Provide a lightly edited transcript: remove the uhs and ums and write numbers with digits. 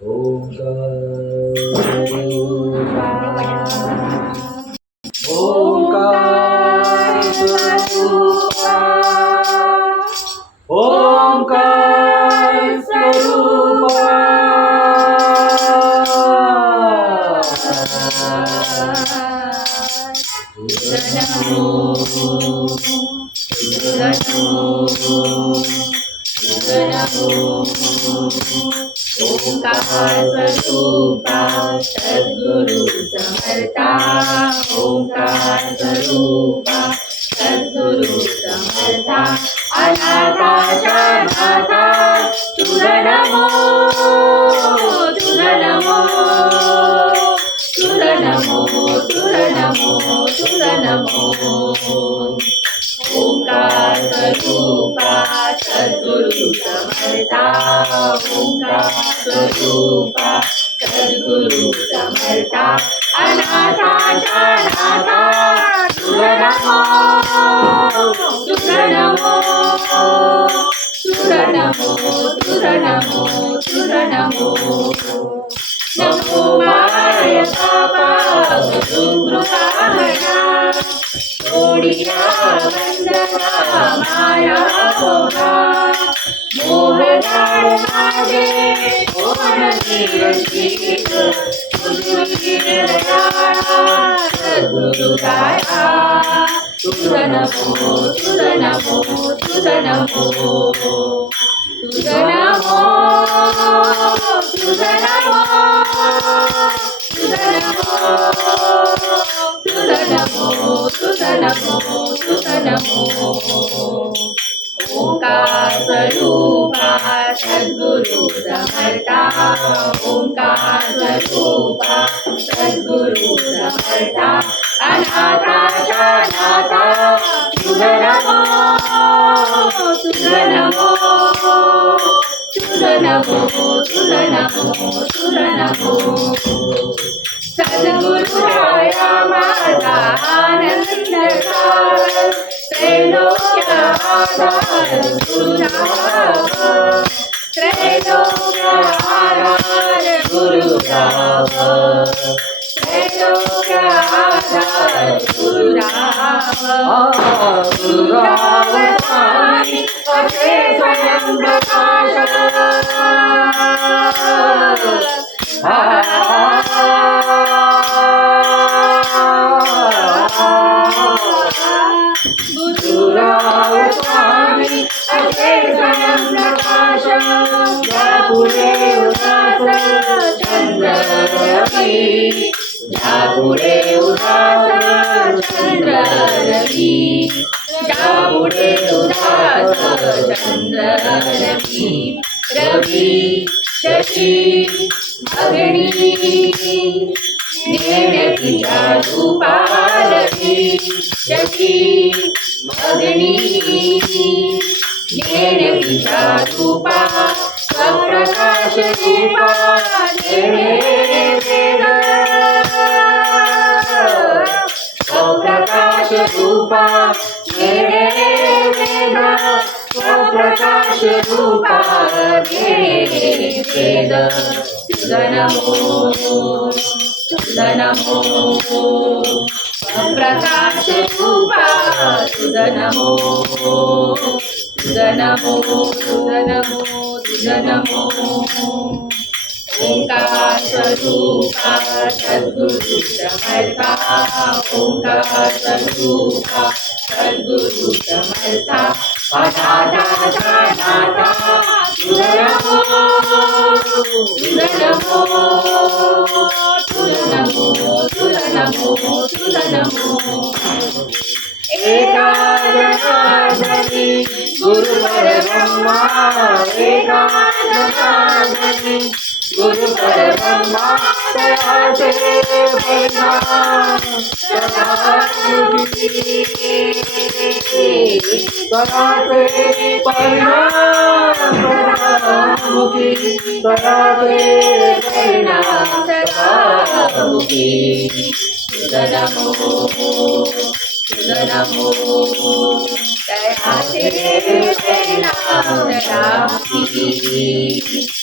ओंकार स्वरूपा ओंकार स्वरूपा ओंकार स्वरूपा सद्गुरु समर्था ओंकार स्वरूपा सद्गुरु समर्था अनाथाच्या नाथा तुझा नमो तुझा नमो तुझा नमो तुझा नमो तुझा नमो ओंकार स्वरूपा सद्गुरु समर्था ओंकार स्वरूपा सद्गुरु समर्था अनाथाच्या नाथा तुझा नमो तुझा नमो तुझा नमो तुझा नमो तुझा नमो नमो माय बाबा सुकृपामया सोडिया वंदना माया मोहा मोहदार माझे कोण निरंजित सद्गुरु दाया तुझा नमो तुझा नमो तुझा नमो तुझा नमो तुझा नमो तुझा नमो तुझा नमो तुझा नमो तुझा नमो ओंकार स्वरूपा सद्गुरु समर्था ओंकार स्वरूपा सद्गुरु समर्था अनाथाच्या नाथा तुझा नमो तुझा नमो तुझा नमो तुझा नमो तुझा नमो सद्गुरु राया माझा आनंद सार त्रैलोक्य आधार गुरुराव त्रैलोक्य आधार गुरुराव त्रैलोक्य आधार गुरुराव गुरुराव स्वामी असे स्वयं प्रकाश गुरुराव स्वामी असे स्वयं प्रकाश पुढे उदास चंद्र रवी पुढे उदास चंद्र रवी पुढे उदास चंद्र रवी रवी शशी अग्नी नेणतीच्या रूपालवी शशी अग्नी नेणतीच्या रूपा स्वप्रकाश रूपा नेणे वेद स्वप्रकाश रूपा नेणे वेद स्वप्रकाश रूपा नेणे वेद तुझा नमो तुझा नमो प्रकाश रूपा तुझा नमो तुझा नमो तुझा नमो तुझा नमो ओंकार स्वरूपा सद्गुरु समर्था ओंकार स्वरूपा सद्गुरु समर्था अनाथाच्या नाथा तुझा नमो तुझा नमो तुझा नमो तुझा नमो तुझा नमो एका जनार्दनी गुरु परब्रह्मा एका जनार्दनी गुरु परब्रह्मा तयाचे परिणाम तयाचे परिणाम मुखी तयाचे परिणाम मुखी तुझा नमो तुझा नमो तयाचे परिणाम मुखी